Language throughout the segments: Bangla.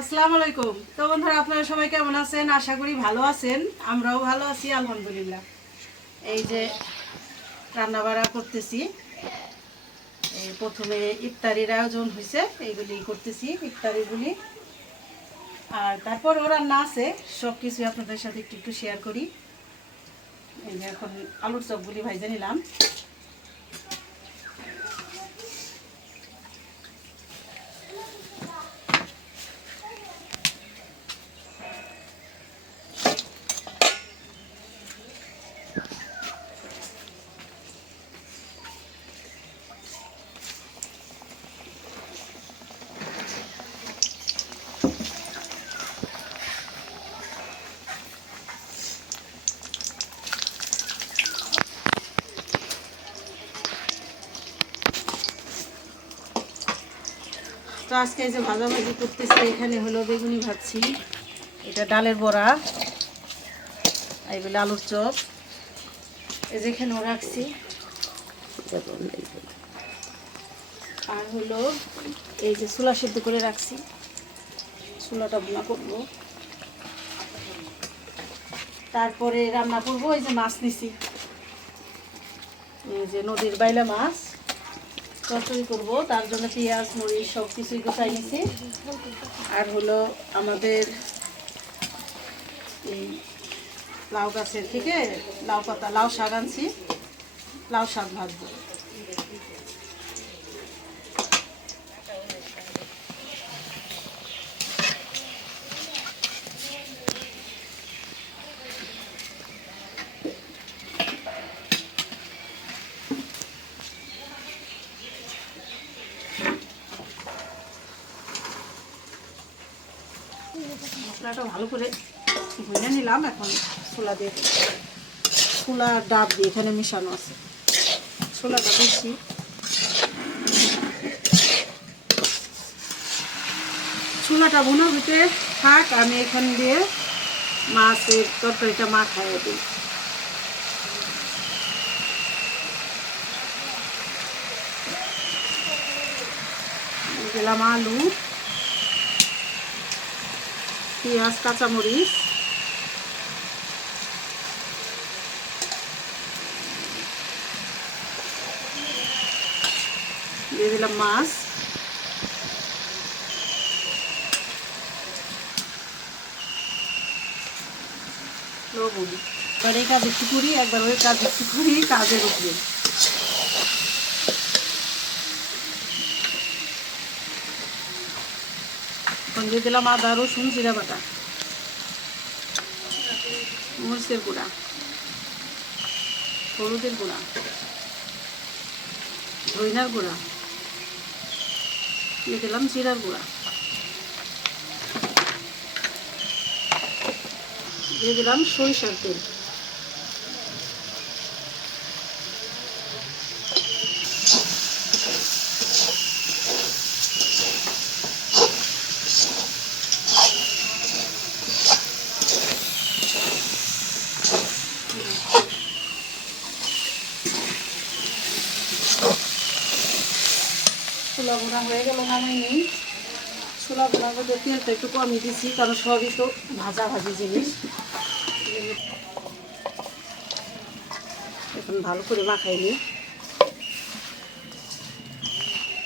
আসসালামু আলাইকুম। তো বন্ধুরা, আপনারা সবাই কেমন আছেন? আশা করি ভালো আছেন। আমরাও ভালো আছি আলহামদুলিল্লাহ। এই যে রান্না বাড়া করতেছি, এই প্রথমে ইফতারির আয়োজন হয়েছে, এইগুলি করতেছি ইফতারিগুলি। আর তারপরও রান্না আছে, সব কিছু আপনাদের সাথে একটু একটু শেয়ার করি। এই যে এখন আলুর চপগুলি ভাইজে নিলাম। তো আজকে এই যে ভাজাভাজি করতেছি, এখানে হলো বেগুনি ভাজছি, এটা ডালের বড়া, এইগুলো আলুর চপ, এই যে এখানেও রাখছি। আর হলো এই যে ছোলা সিদ্ধ করে রাখছি, ছোলাটা ভুনা করবো, তারপরে রান্না করবো। এই যে মাছ নিছি, এই যে নদীর বাইলা মাছ তরকারি করবো, তার জন্য পেঁয়াজ মরিচ সব কিছুই গোটাই নিছি। আর হলো আমাদের এই লাউ গাছের থেকে লাউ পাতা, লাউ শাক আনছি, লাউ শাক ভাজবো। মশলাটা ভালো করে ভুনে নিলাম। এখন ছোলা দিয়ে, ছোলা ডাব দিয়ে এখানে মিশানো আছে, ছোলাটা বেশি। ছোলাটা ভুনা হইতে থাক, আমি এখান দিয়ে মাছের তরকারিটা মাখায় দিই। দিলাম আলু, পেঁয়াজ, কাঁচামরিচ, দিয়ে দিলাম মাছ, লবণ। এবার এই কাজ একটু করি, একবার ওই কাজ একটু করি, কাজের উপরে। এখন দিয়ে দিলাম আদা রসুন জিরা বাটা, মরিচের গুঁড়া, হলুদের গুঁড়া, ধইনার গুঁড়া, দিয়ে দিলাম জিরার গুঁড়া, দিয়ে দিলাম সরিষার তেল। ছোলা ভুনা হয়ে গেল, নামাই নিই। ছোলা ভুনার মধ্যে তেলটা একটু কমই দিচ্ছি, কারণ সবই তো ভাজা ভাজি জিনিস। এখন ভালো করে মাখাই নিই।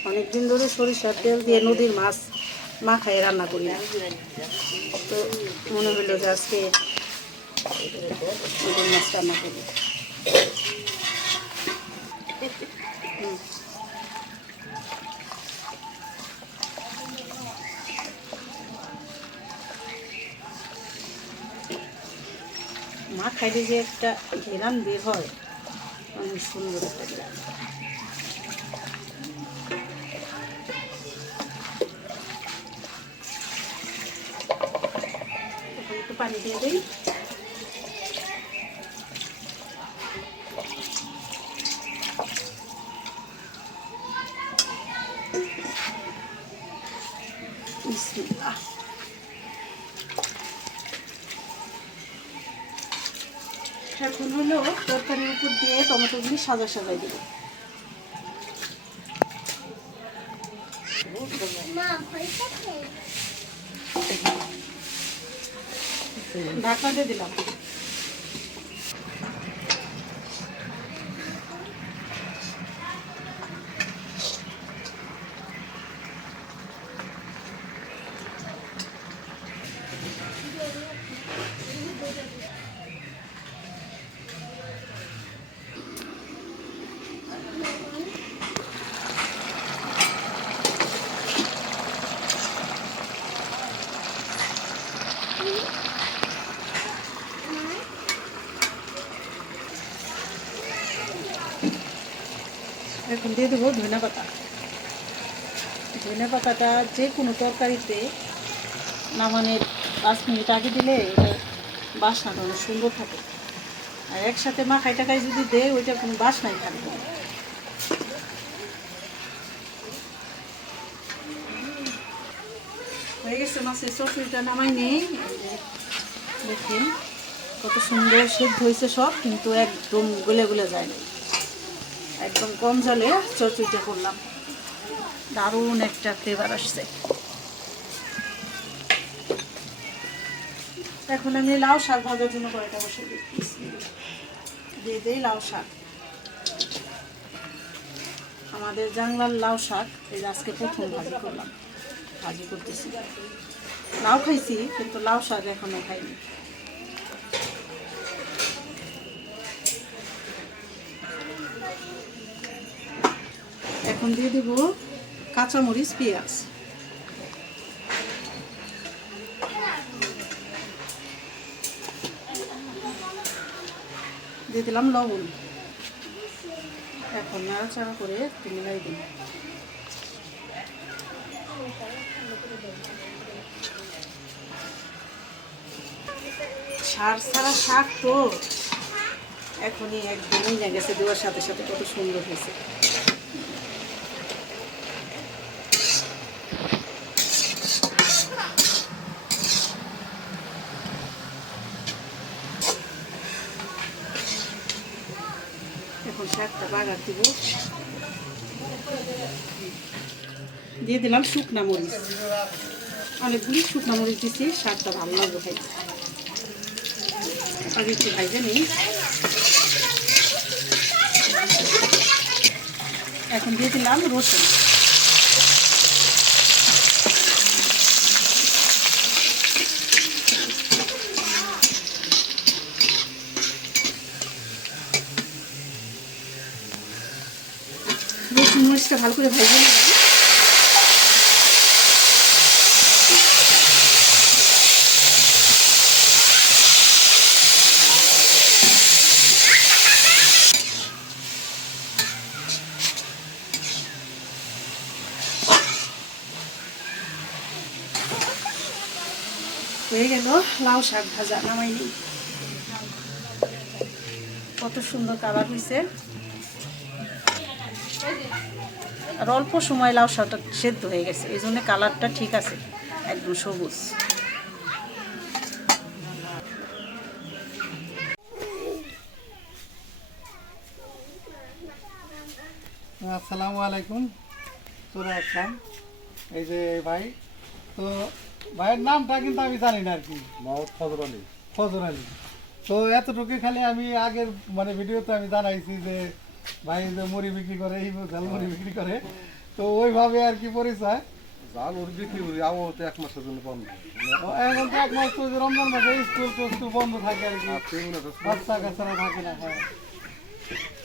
অনেকদিন ধরে সরিষার তেল দিয়ে নদীর মাছ মাখাই রান্না করি, তো মনে হলো যে আজকে নদীর মাছ রান্না করি। মা খাইলে যে একটা ঘেরান বের হয়, অনেক সুন্দর একটা ঘেরান। একটু পানি দিয়ে দিই। বিসমিল্লাহ। এখন হলো তরকারির উপর দিয়ে টমেটোগুলি সাজা সাজাই দেবো। ঢাকনা দিয়ে দিলাম। এখন দিয়ে দেবো ধনিয়া পাতা। ধনিয়া পাতাটা যে কোনো তরকারিতে নামানোর 5 মিনিট আগে দিলে ওটা বাসনাটা অনেক সুন্দর থাকে, আর একসাথে মাখাই টাকায় যদি দেয় ওইটা কোনো বাসনাই থাকবে না। হয়ে গেছে মাছের চচড়িটা, নামাই নেই। দেখুন কত সুন্দর সেদ্ধ হয়েছে সব, কিন্তু একদম গলে গলে যায় না। একদম কম জালে চচড়িটা করলাম, দারুণ একটা ফ্লেভার আসছে। এখন আমি লাউ শাক ভাজার জন্য কড়াইটা বসিয়ে দিয়ে দিই লাউ শাক। আমাদের জাংলার লাউ শাক এই আজকে প্রথম ভাজি করতেছি। লাউ খাইছি কিন্তু লাউ শাক এখনো খাইনি। এখন দিয়ে দেব কাঁচামরিচ, পেঁয়াজ। দিয়ে দিলাম লবণ। এখন নাড়াচাড়া করে মিলাই দিই। সার ছাড়া শাক তো এখনই একদমই না গেছে, দেওয়ার সাথে সাথে কত সুন্দর হয়েছে। এখন শাকটা বাগার দিব। দিয়ে দিলাম শুকনা মরিচ, অনেকগুলি শুকনা মরিচ দিচ্ছি, শাকটা ভালো লাগবে খাইতে। আগে একটু ভাইজে নিই। এখন দিয়ে দিলাম রসুন। রসুন মরিচটা ভালো করে ভাইজে নিলাম। হয়ে গেল লাউ শাক ভাজা, নামাই নিই। কত সুন্দর কালার হয়েছে, আর অল্প সময় লাউ শাকটা সেদ্ধ হয়ে গেছে, এই জন্য কালারটা ঠিক আছে, একদম সবুজ। আসসালামু আলাইকুম, চলে আসলাম। এই যে ভাই, তো ভাইয়ের নামটা কিন্তু আমি জানি না আর কি, মোহাম্মদ ফজর আলী। ফজর আলী। তো এতটুকু খালি আমি আগের মানে ভিডিওতে আমি জানাইছি যে ভাই যে মুড়ি বিক্রি করে, এই জাল মুড়ি বিক্রি করে, তো ওইভাবে আর কি পরিচয়। জাল মুড়ি বিক্রি করি আবহাওয়াতে 1 মাসের জন্য বন্ধ। এখন তো 1 মাস তো রমজান মাসে স্কুল বন্ধ থাকে আর কি, বাচ্চা কাচ্চারা থাকে না। হ্যাঁ,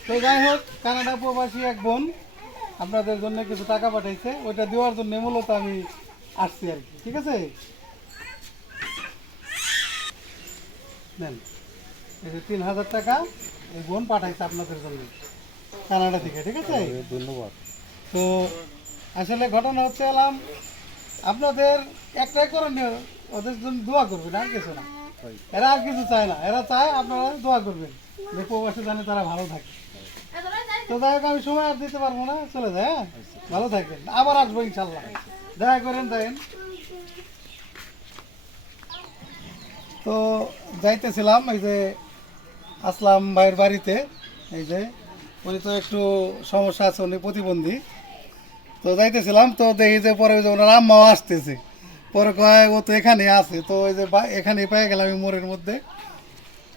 তো যাই হোক, কানাডা প্রবাসী এক বোন আপনাদের জন্য কিছু টাকা পাঠাইছে, ওইটা দেওয়ার জন্য মূলত আমি আসছি আর কি। ঠিক আছে, নেন, এই যে 3000 টাকা এই বোন পাঠাইছে আপনাদের জন্য কানাডা থেকে। ঠিক আছে, ধন্যবাদ। তো আসলে ঘটনা হচ্ছে এলাম আপনাদের একটাই করণীয়, ওদের জন্য দোয়া করবেন, আর কিছু না। এরা আর কিছু চায় না, এরা চায় আপনারা দোয়া করবেন যে প্রবাসী জানে তারা ভালো থাকে। তো যাই হোক, আমি সময় আর দিতে পারবো না, চলে যায়। হ্যাঁ, ভালো থাকবেন, আবার আসবো ইনশাল্লাহ, দেখা করেন। দেখেন, তো যাইতেছিলাম এই যে আসলাম ভাইয়ের বাড়িতে। এই যে উনি তো একটু সমস্যা আছে, উনি প্রতিবন্ধী। তো যাইতেছিলাম, তো দেখি যে পরে ওই যে ওনার আম্মাও আসতেছে। পরে কয় ও তো এখানে আছে, তো ওই যে এখানে পেয়ে গেলাম আমি মোড়ের মধ্যে।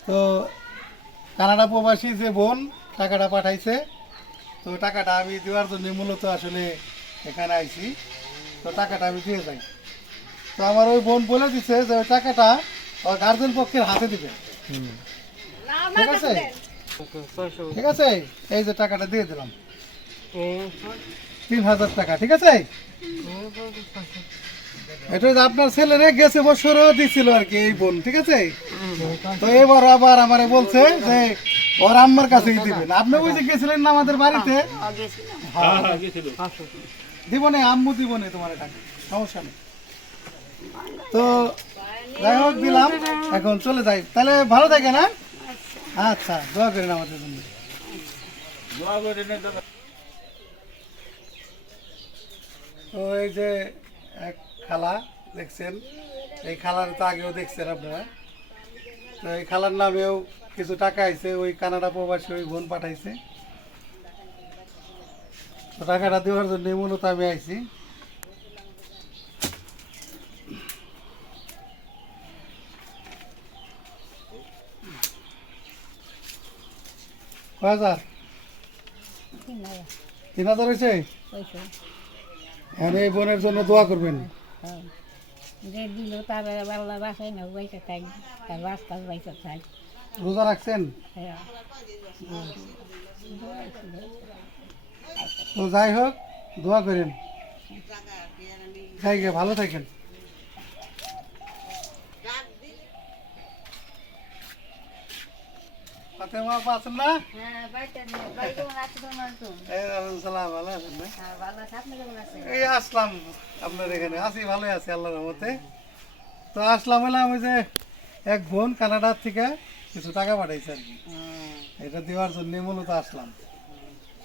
তো কানাডা প্রবাসী যে বোন টাকাটা পাঠাইছে, তো টাকাটা আমি দেওয়ার জন্য মূলত আসলে এখানে আইছি। তো টাকাটা আমি দিয়ে যাই। তো আমার ওই বোন বলে দিছে যে ওই টাকাটা ওর গার্জেন পক্ষের হাতে দিবে। ঠিক আছে, ঠিক আছে, এই যে টাকাটা দিয়ে দিলাম 3000 টাকা। ঠিক আছে, এটা যে আপনার ছেলেরে গেছে বছরও দিছিল আর কি এই বোন। ঠিক আছে, তো এবার আবার আমারে বলছে যে ওর আম্মার কাছেই দিবেন। আপনি ওই যে গেছিলেন না আমাদের বাড়িতে, দিব না আম্মু, দিব না তোমার টাকা, সমস্যা নেই। তো যাই হোক দিলাম, এখন চলে যাই তাহলে, ভালো থাকে না? আচ্ছা, দোয়া করেন আমাদের জন্য। তো এই যে এক খালা দেখছেন, এই খালার তো আগেও দেখছেন আপনারা। তো এই খালার নামেও কিছু টাকা আইছে, ওই কানাডা প্রবাসী ওই বোন পাঠাইছে। তো টাকাটা দেওয়ার জন্য মূলত আমি আইছি। কয় হাজার? 3000 হয়েছে। এখন এই বোনের জন্য দোয়া করবেন। যে দিল তার আল্লাহ বাসায় না বাইসা থাক, তার রাস্তা বাইসা থাক। রোজা রাখছেন? হ্যাঁ। তো যাই হোক, দোয়া করেন, যাই গে, ভালো থাকেন। ফাতেমা আপা আছেন না? হ্যাঁ, বাড়িতে বাড়ি কেমন আছে তোমার তো? এই সালাম, ভালো আছেন না? হ্যাঁ, ভালো আছে। আপনি কেমন আছেন? এই আসলাম আপনার এখানে, আছি, ভালোই আছি আল্লাহর রহমতে। তো আসলাম এলাম ওই যে এক বোন কানাডার থেকে কিছু টাকা পাঠাইছে আর কি, এটা দেওয়ার জন্য মূলত আসলাম।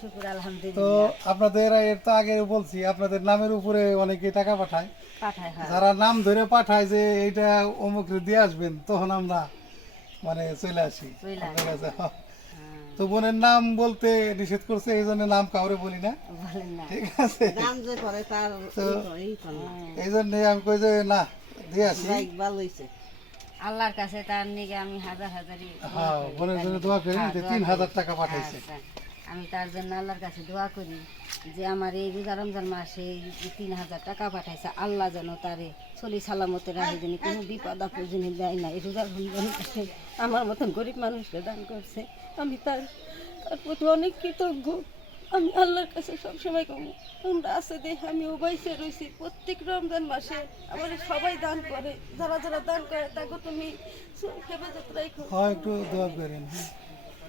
শুকুর তো আলহামদুলিল্লাহ। আপনাদের এর তো আগে বলছি, আপনাদের নামের উপরে অনেকে টাকা পাঠায়। পাঠায়, হ্যাঁ। যারা নাম ধরে পাঠায় যে এইটা অমুক দিয়ে আসবেন, তখন আমরা মানে চলে আসি চলে আপনার কাছে। হ্যাঁ, তো বোনের নাম বলতে নিষেধ করছে, এই জন্য নাম কাউরে বলি না। বলেন না। ঠিক আছে, দাম যে করে তার তো এই করে এই জন্য আমি কই যে না দিয়ে আসি। ভালো হইছে। আল্লাহর কাছে তার নিকে আমি হাজার হাজারই হ্যাঁ, বোনের জন্য দোয়া করি হ্যাঁ, যে দোয়া 3000 করি। টাকা পাঠাইছে। আচ্ছা, আমি তার জন্য আল্লাহর কাছে দোয়া করি যে আমার এই রোজা রমজান মাসে এই 3000 টাকা পাঠাইছে, আল্লাহ যেন তারে চলি সালামতে রাখে, যেন কোনো বিপদ আপদ যেন দেয় না। এই রোজা রমজান মাসে আমার মতন গরিব মানুষকে দান করছে, আমি তার তার প্রতি অনেক কৃতজ্ঞ। আমি আল্লাহর কাছে সবসময় কম তোমরা আছে দেখে আমি ওবাইসে রয়েছি। প্রত্যেক রমজান মাসে আমার সবাই দান করে, যারা যারা দান করে তাকে তুমি হেফাজত রাখো। হ্যাঁ, একটু দোয়া করেন।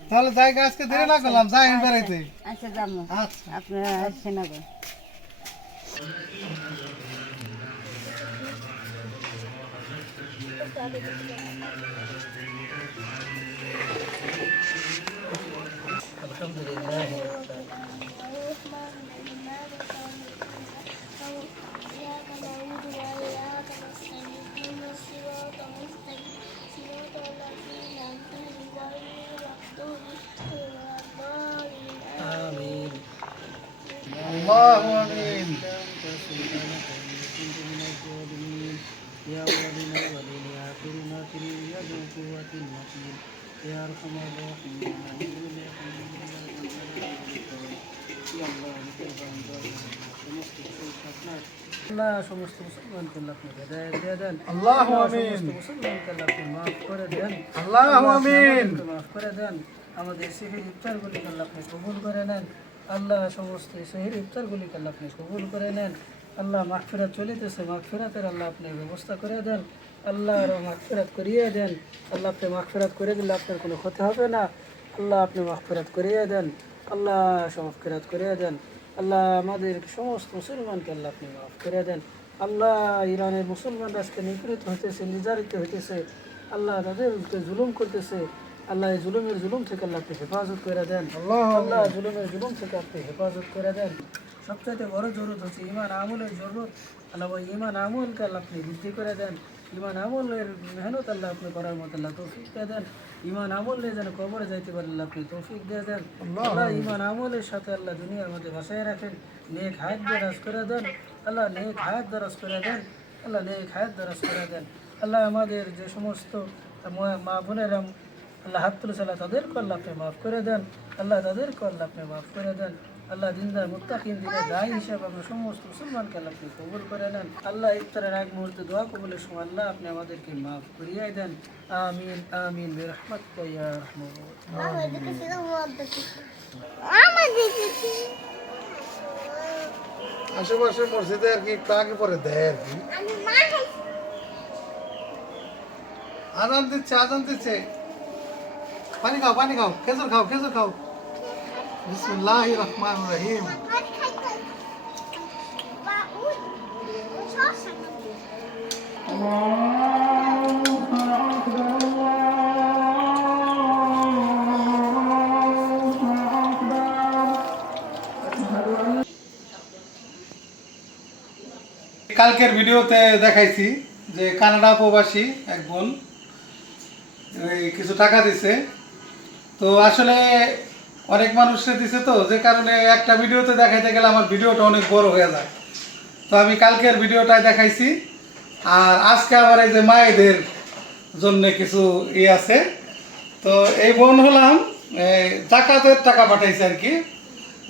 তাহলে জায়গা আজকে দেরি না করলাম, যাই বেড়াইতে। আচ্ছা, যাবো, আচ্ছা, আপনারা আসছেন আগে। আল্লাহু আমিন। يا أولين الأولين يا آخرين آخرين يا ذو القوة المتين يا أرحم الراحمين আল্লাহ সমস্ত মুসলমানকে আল্লাহ আপনি হেদায়েত দিয়ে দেন। আল্লাহু আল্লাহ আমিন। সমস্ত মুসলমানকে আল্লাহ আপনি মাফ করে দেন। আল্লাহু আল্লাহ আমিন। সবাইকে মাফ করে দেন। আমাদের শহীদ ইফতারগুলিকে আল্লাহ আপনি কবুল করে নেন। আল্লাহ সমস্ত শহীদ ইফতারগুলিকে আল্লাহ আপনি কবুল করে নেন। আল্লাহ মাগফিরাত চলিতেছে, মাগফিরাতের আল্লাহ আপনি ব্যবস্থা করে দেন। আল্লাহ আরো মাগফিরাত করিয়ে দেন। আল্লাহ আপনি মাগফিরাত করে দিলে আপনার কোনো ক্ষতি হবে না। আল্লাহ আপনি মাগফিরাত করিয়ে দেন। আল্লাহ মাগফিরাত করিয়ে দেন। আল্লাহ আমাদের সমস্ত মুসলমানকে আল্লাহ আপনি মাফ করে দেন। আল্লাহ ইরানের মুসলমানরা আজকে নিপীড়িত হইতেছে, নির্যাতিত হইতেছে, আল্লাহ তাদেরকে জুলুম করতেছে। আল্লাহ এই জুলুম থেকে আল্লাহ আপনি হেফাজত করে দেন। আল্লাহ জুলুম থেকে আপনি হেফাজত করে দেন। সবচাইতে বড় জরুরত হচ্ছে ইমান আমলের জরুরত। আল্লাহ ওই ইমান আমলকে আল্লাহ আপনি বৃদ্ধি করে দেন। ইমান আমলের মেহনত আল্লাহ আপনি করার মতো আল্লাহ তৌফিক দিয়ে দেন। ইমান আমল নিয়ে যেন কবরে যাইতে পারে আল্লাহ আপনি তৌফিক দিয়ে দেন। আল্লাহ ইমান আমলের সাথে আল্লাহ দুনিয়ার মধ্যে বাসায় রাখেন। নেক হায়াত দারাজ করে দেন। আল্লাহ নেক হায়াত দারাজ করে দেন। আল্লাহ নেক হায়াত দরাজ করে দেন। আল্লাহ আমাদের যে সমস্ত মা বোনেরা আল্লাহ হাত তুলেছে আল্লাহ তাদেরকে আল্লাহ আপনি মাফ করে দেন। আল্লাহ তাদেরকে আল্লাহ আপনি মাফ করে দেন। আল্লাহ দিনদার মুত্তাকিন দিনের দায়ী হিসাবে আমরা সমস্ত মুসলমানকে আল্লাহ আপনি কবুল করে নেন। আল্লাহ ইফতারের এক মুহূর্তে দোয়া কবুলের সময় আল্লাহ আপনি আমাদেরকে মাফ করিয়ে দেন। আমিন আমিন বিরহমাতিকা ইয়া আরহামার আশেপাশে মসজিদে আর কি একটু আগে পরে দেয় আর কি। আজান দিচ্ছে, আজান দিচ্ছে। পানি খাও, পানি খাও, খেজুর খাও, খেজুর খাও। বিসমিল্লাহির রহমানির রহিম। কালকের ভিডিওতে দেখাইছি যে কানাডা প্রবাসী এক বোন কিছু টাকা দিছে। তো আসলে অনেক মানুষে দিছে, তো যে কারণে একটা ভিডিওতে দেখাইতে গেলে আমার ভিডিওটা অনেক বড় হয়ে যায়। তো আমি কালকের ভিডিওটাই দেখাইছি। আর আজকে আবার এই যে মায়েদের জন্য কিছু আছে। তো এই বোন হলাম জাকাতের টাকা পাঠাইছে আর কি,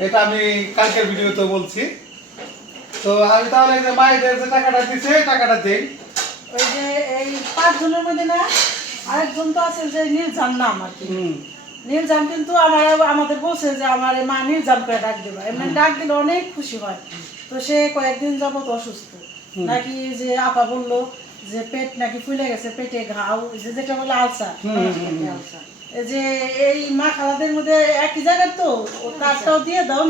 এটা আমি কালকের ভিডিওতে বলছি। তো আমি তাহলে এই যে মায়েদের যে টাকাটা দিছে টাকাটা দেই। ওই যে এই 5 জনের মধ্যে না আরেকজন তো আছে যে নির্জান নাম আর কি। নির্জান কিন্তু আমাদের বলছে যে আমার মা নির্জান করে ডাক দেবা, এমনি ডাক দিলে অনেক খুশি হয়। তো সে কয়েকদিন যাবত অসুস্থ, নাকি যে আপা বললো যে পেট নাকি ফুলে গেছে, পেটে ঘাও, যেটা বলে আলসার। এই যে এই মা খালাদের মধ্যে একই জায়গার তো তারটাও দিয়ে দাও,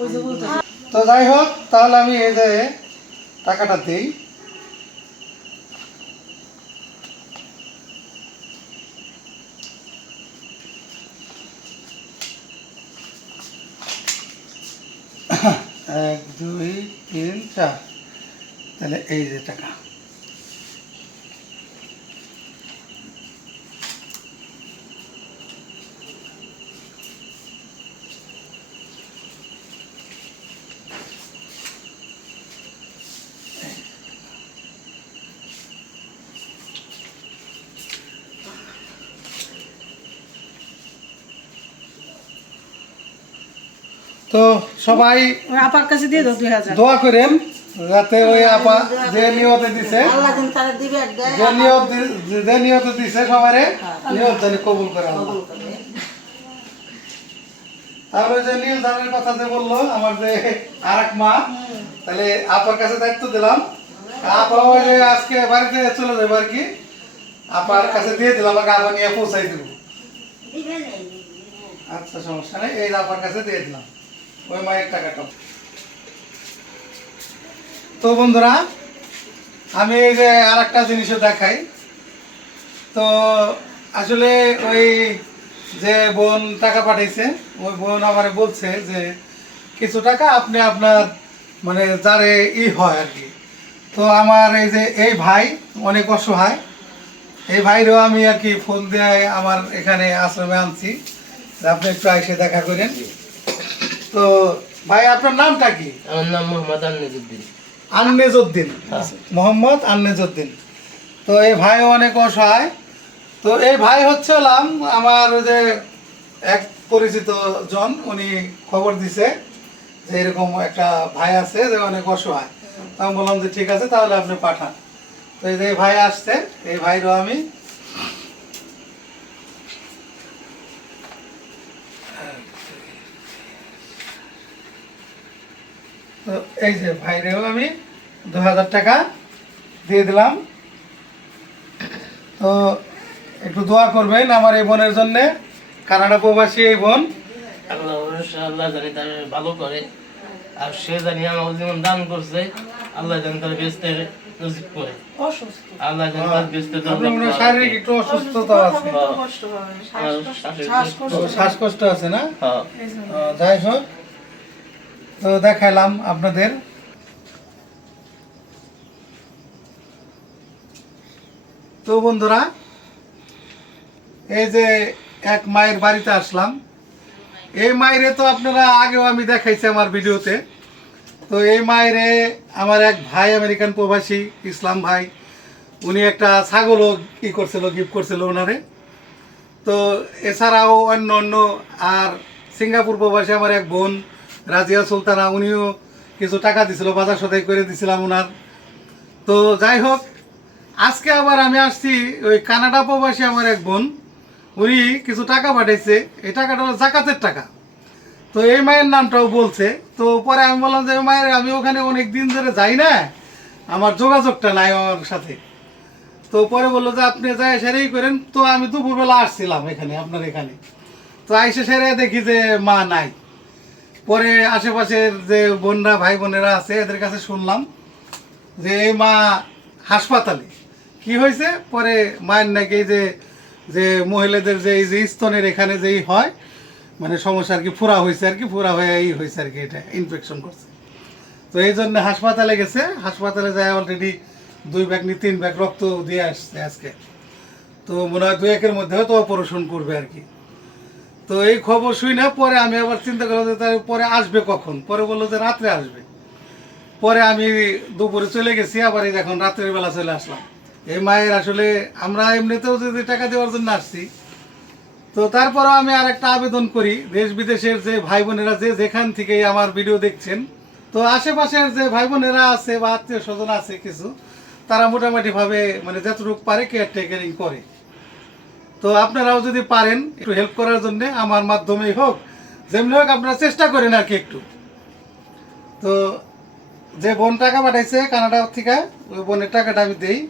ওই যে বলতে। তো যাই হোক, তাহলে আমি এই যে টাকাটা দিই। এক দুই তিন চার, তাহলে এই যে টাকা। তো সবাই ওই আপার কাছে দিয়ে দাও 2000। দোয়া করেন যাতে ওই আপা যে নিয়তে দিছে, যে নিয়তে দিছে সবারে নিয়ত জানি কবুল করে আল্লাহ। তাহলে যে নীল ধানের কথা যে বললো আমার যে আরেক মা, তাহলে আপার কাছে দায়িত্ব দিলাম। আপা ওই যে আজকে বাড়িতে চলে যাবে আর কি, আপার কাছে দিয়ে দিলাম, আমাকে আপা নিয়ে পৌঁছাই দিব। আচ্ছা সমস্যা নেই, এই আপার কাছে দিয়ে দিলাম ওই মায়ের টাকাটা। তো বন্ধুরা, আমি এই যে আর একটা জিনিসও দেখাই। তো আসলে ওই যে বোন টাকা পাঠাইছে, ওই বোন আমার বলছে যে কিছু টাকা আপনি আপনার মানে যারে হয় আর কি। তো আমার এই যে এই ভাই অনেক অসহায়, এই ভাইরেও আমি আর কি ফোন দিয়ে আমার এখানে আশ্রমে আনছি, আপনি একটু এসে দেখা করেন। তো ভাই আপনার নামটা কি? আমার নাম মোহাম্মদ আন্নেজউদ্দিন। আন্নেজউদ্দিন, মোহাম্মদ আন্নেজউদ্দিন। তো এই ভাইও অনেক অসহায়। তো এই ভাই হচ্ছে হলাম আমার ওই যে এক পরিচিত জন, উনি খবর দিছে যে এরকম একটা ভাই আছে যে অনেক অসহায়। তো আমি বললাম যে ঠিক আছে তাহলে আপনি পাঠান। তো এই যে ভাই আসছে, এই ভাইরও আমি তো এই যে ভাইরেও আমি 2000 টাকা দিয়ে দিলাম। তো একটু দোয়া করবেন আমার এই বোনের জন্য, কানাডা প্রবাসী এই বোন। আল্লাহ আল্লাহ জানি তার ভালো করে, আর সে জানি আমার জীবন দান করছে, আল্লাহ জানি তার বেস্তে নজিব করে। অসুস্থ, আল্লাহ জানি তার বেস্তে আপনার শারীরিক একটু অসুস্থতা আছে, কষ্ট হয়, শ্বাসকষ্ট আছে না? হ্যাঁ। যাই হোক, তো দেখাইলাম আপনাদের। তো বন্ধুরা, এই যে এক মায়ের বাড়িতে আসলাম। এই মায়েরে তো আপনারা আগেও আমি দেখাইছি আমার ভিডিওতে। তো তো এই মায়েরে আমার এক ভাই আমেরিকান প্রবাসী ইসলাম ভাই, উনি একটা ছাগলও করছিল, গিফট করছিল ওনারে। তো এছাড়াও অন্য অন্য আর সিঙ্গাপুর প্রবাসী আমার এক বোন রাজিয়া সুলতানা, উনিও কিছু টাকা দিছিল, বাজার সদাই করে দিছিলাম ওনার। তো যাই হোক, আজকে আবার আমি আসছি ওই কানাডা প্রবাসী আমার এক বোন, উনি কিছু টাকা পাঠাইছে। এই টাকাটা হলো জাকাতের টাকা। তো এই মায়ের নামটাও বলছে। তো পরে আমি বললাম যে মায়ের আমি ওখানে অনেক দিন ধরে যাই না, আমার যোগাযোগটা নাই আমার সাথে। তো পরে বললো যে আপনি যাই সেরেই করেন। তো আমি দুপুরবেলা আসছিলাম এখানে আপনার এখানে, তো আইসে সেরে দেখি যে মা নাই। পরে আশেপাশের যে বোনরা ভাই বোনেরা আছে এদের কাছে শুনলাম যে এই মা হাসপাতালে। কি হয়েছে? পরে মায়ের নাকি এই যে মহিলাদের যে এই যে স্তনের এখানে যেই হয় মানে সমস্যা আর কি, ফুরা হয়েছে আর কি, ফুরা হয়ে এই হয়েছে আর কি, এটা ইনফেকশন করছে। তো এই জন্য হাসপাতালে গেছে। হাসপাতালে যায় অলরেডি 2 ব্যাগ নি 3 ব্যাগ রক্ত দিয়ে আসছে আজকে। তো মনে হয় 2-1 মধ্যে হয়তো অপারেশন করবে আর কি। তো এই খবর শুই না, পরে আমি আবার চিন্তা করলাম যে তার পরে আসবে কখন। পরে বললো যে রাত্রে আসবে। পরে আমি দুপুরে চলে গেছি, আবার এই এখন রাত্রের বেলা চলে আসলাম। এই মায়ের আসলে আমরা এমনিতেও যদি টাকা দেওয়ার জন্য আসছি, তো তারপরেও আমি আর একটা আবেদন করি দেশ বিদেশের যে ভাই বোনেরা যে যেখান থেকে আমার ভিডিও দেখছেন, তো আশেপাশের যে ভাই বোনেরা আছে বা আত্মীয় স্বজন আছে কিছু, তারা মোটামুটিভাবে মানে যতটুকু পারে কেয়ারটেকারিং করে। তো আপনারাও যদি পারেন একটু হেল্প করার জন্য আমার মাধ্যমেই হোক, যেমনি হোক আপনারা চেষ্টা করেন আর কি একটু। তো যে বোন টাকা পাঠাইছে কানাডা থেকে, ওই বোনের টাকাটা আমি দেই।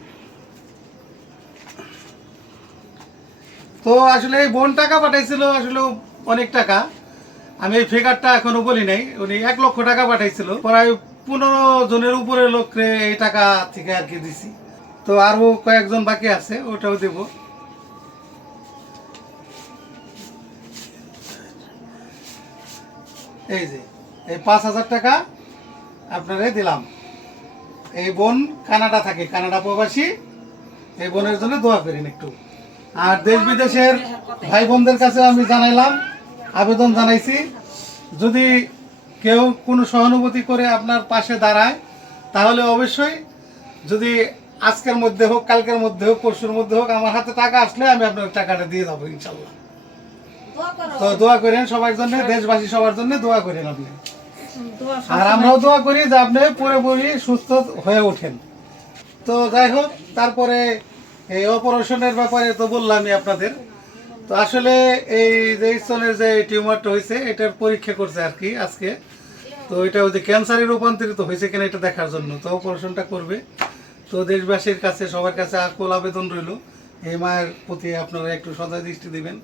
তো আসলে এই বোন টাকা পাঠাইছিল আসলে অনেক টাকা, আমি এই ফিগারটা এখনো বলি নাই। উনি 1 লক্ষ টাকা পাঠাইছিল, প্রায় 15 জনের উপরে লোকরে এই টাকা থেকে আর কি দিছি। তো আরও কয়েকজন বাকি আছে, ওটাও দেব। এই যে এই 5,000 টাকা আপনারে দিলাম। এই বোন কানাডা থাকে, কানাডা প্রবাসী। এই বোনের জন্য দোয়া করেন একটু। আর দেশ বিদেশের ভাই বোনদের কাছে আমি জানাইলাম, আবেদন জানাইছি, যদি কেউ কোনো সহানুভূতি করে আপনার পাশে দাঁড়ায়, তাহলে অবশ্যই যদি আজকের মধ্যে হোক, কালকের মধ্যে হোক, পরশুর মধ্যে হোক, আমার হাতে টাকা আসলে আমি আপনার টাকাটা দিয়ে যাবো ইনশাল্লাহ। তো দোয়া করেন সবার জন্য, দেশবাসী সবার জন্য দোয়া করেন আপনি। আর আমরাও দোয়া করি যে আপনি পুরোপুরি সুস্থ হয়ে ওঠেন। তো যাই হোক, তারপরে এই অপারেশনের ব্যাপারে তো বললামই আপনাদের। তো আসলে এই যে স্তনের যে টিউমারটা হয়েছে, এটার পরীক্ষা করছে আর কি আজকে। তো এটা ওই যে ক্যান্সারে রূপান্তরিত হয়েছে কিনা এটা দেখার জন্য তো অপারেশনটা করবে। তো দেশবাসীর কাছে সবার কাছে আকুল আবেদন রইল, এই মায়ের প্রতি আপনারা একটু সদয় দৃষ্টি দিবেন।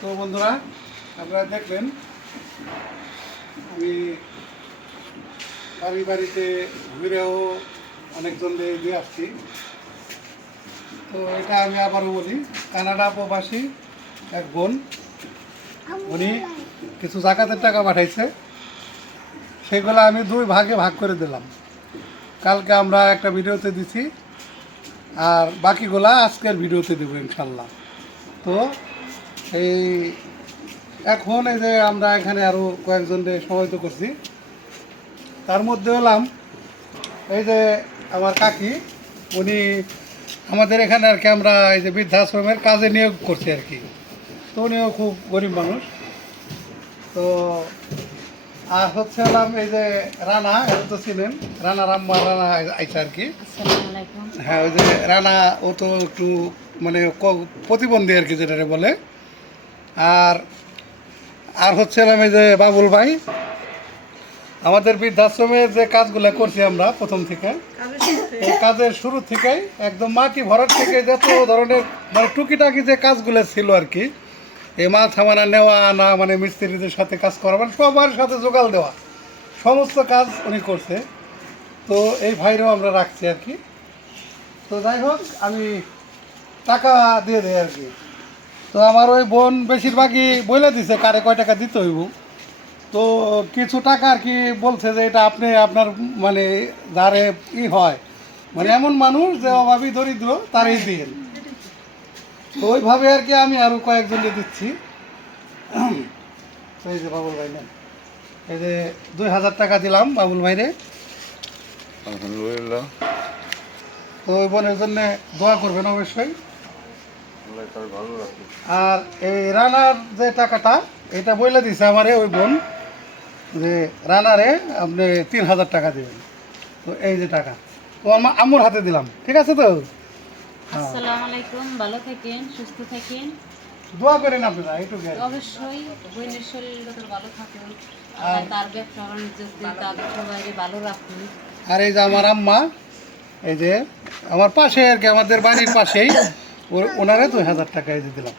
তো বন্ধুরা, আপনারা দেখবেন আমি বাড়িতে ঘুরেও অনেকজন দিয়ে আসছি। তো এটা আমি আবারও বলি, কানাডা প্রবাসী এক বোন, উনি কিছু জাকাতের টাকা পাঠাইছে, সেগুলো আমি 2 ভাগে ভাগ করে দিলাম। কালকে আমরা একটা ভিডিওতে দিছি, আর বাকিগুলা আজকের ভিডিওতে দেবো ইনশাল্লাহ। তো এই এখন এই যে আমরা এখানে আরও কয়েকজনকে সহায়তা করছি, তার মধ্যে হলাম এই যে আমার কাকি, উনি আমাদের এখানে আর কি আমরা এই যে বৃদ্ধাশ্রমের কাজে নিয়োগ করছি আর কি। তো উনিও খুব গরিব মানুষ। তো আর হচ্ছে হলাম এই যে রানা, এটা তো ছিলেন রানা, রানা আইসা আর কি। হ্যাঁ, ওই যে রানা, ও তো একটু মানে প্রতিবন্ধী আর কি যেটা বলে। আর হচ্ছে হলাম এই যে বাবুল ভাই, আমাদের বৃদ্ধাশ্রমের যে কাজগুলো করছি আমরা প্রথম থেকে, এই কাজের শুরু থেকেই একদম মাটি ভরার থেকে যত ধরনের মানে টুকিটাকি যে কাজগুলো ছিল আর কি, এই মাল সামানা নেওয়া আনা, মানে মিস্ত্রিদের সাথে কাজ করা, মানে সবার সাথে জোগাল দেওয়া, সমস্ত কাজ উনি করছে। তো এই ভাইরাও আমরা রাখছি আর কি। তো যাই হোক, আমি টাকা দিয়ে দেই আর কি। তো আমার ওই বোন বেশিরভাগই বলে দিছে কারে কয় টাকা দিতে হইব। তো কিছু টাকা আর কি বলছে যে এটা আপনি আপনার মানে যারে হয়, মানে এমন মানুষ যে অভাবী দরিদ্র তারই দিন। তো ওইভাবে আর কি আমি আরও কয়েকজনকে দিচ্ছি। তো এই যে বাবুল ভাই নেন, এই যে 2000 টাকা দিলাম বাবুল ভাইরে। আলহামদুলিল্লাহ। তো ওই বোনের জন্য দোয়া করবেন অবশ্যই। আল্লাহ তার ভালো রাখুক। আর এই রানার যে টাকাটা এটা বলে দিছে আমারে ওই বোন, যে রানারে আপনি 3000 টাকা দেবেন। তো এই যে টাকা তো আমার আম্মুর হাতে দিলাম, ঠিক আছে? তো আসসালামু আলাইকুম, ভালো থাকেন, সুস্থ থাকেন। দোয়া করেন আপনারা একটু জ্ঞান। অবশ্যই বোনের শরীর যত ভালো থাকুক, আল্লাহ তার ব্যবসা বাণিজ্য তাদের সবাই ভালো রাখুন। আর এই যে আমার আম্মা, এই যে আমার পাশে আর কি, আমাদের বাড়ির পাশেই, ওনারে 2000 টাকা এই যে দিলাম।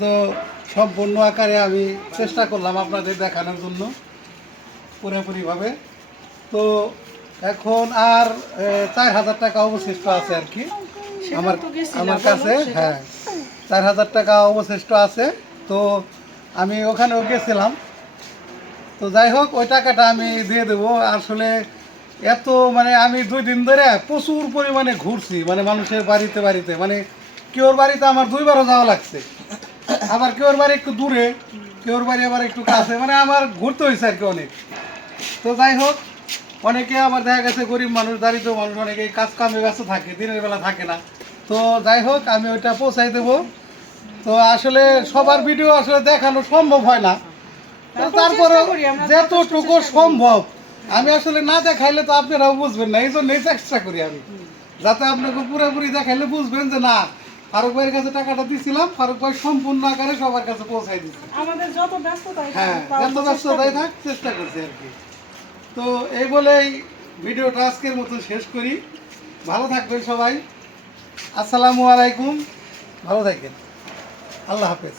তো সম্পূর্ণ আকারে আমি চেষ্টা করলাম আপনাদের দেখানোর জন্য পুরোপুরিভাবে। তো এখন আর 4000 টাকা অবশিষ্ট আছে আর কি আমার আমার কাছে। হ্যাঁ, 4000 টাকা অবশিষ্ট আছে। তো আমি ওখানেও গেছিলাম। তো যাই হোক, ওই টাকাটা আমি দিয়ে দেবো। আসলে এত মানে আমি 2 দিন ধরে প্রচুর পরিমাণে ঘুরছি, মানে মানুষের বাড়িতে বাড়িতে, মানে কেউর বাড়িতে আমার 2বারও যাওয়া লাগছে, আবার কেউর বাড়ি একটু দূরে, কেউর বাড়ি আবার একটু কাছে, মানে আমার ঘুরতে হয়েছে আর কি অনেক। তো যাই হোক, অনেকে আবার দেখা গেছে গরিব মানুষ, দারিদ্র মানুষ, অনেকে কাজ কামে ব্যস্ত থাকে, দিনের বেলা থাকে না। তো যাই হোক, আমি ওইটা পৌঁছাই দেবো। তো আসলে সবার ভিডিও আসলে দেখানো সম্ভব হয় না, তো তারপরে যতটুকু সম্ভব আমি আসলে না দেখাইলে তো আপনারাও বুঝবেন না, এই জন্যই চেষ্টা করি আমি, যাতে আপনাকে পুরোপুরি দেখাইলে বুঝবেন যে না, ফারুক ভাইয়ের কাছে টাকাটা দিছিলাম, ফারুক ভাই সম্পূর্ণ আকারে সবার কাছে পৌঁছাই দিচ্ছে। আমাদের যত ব্যস্ততাই হ্যাঁ, থাকুক, তাও যত আমরা চেষ্টা ব্যস্ততাই করি। থাক চেষ্টা করছি আর কি। তো এই বলেই ভিডিওটা আজকের মতো শেষ করি। ভালো থাকবেন সবাই। আসসালামু আলাইকুম, ভালো থাকেন, আল্লাহ হাফেজ।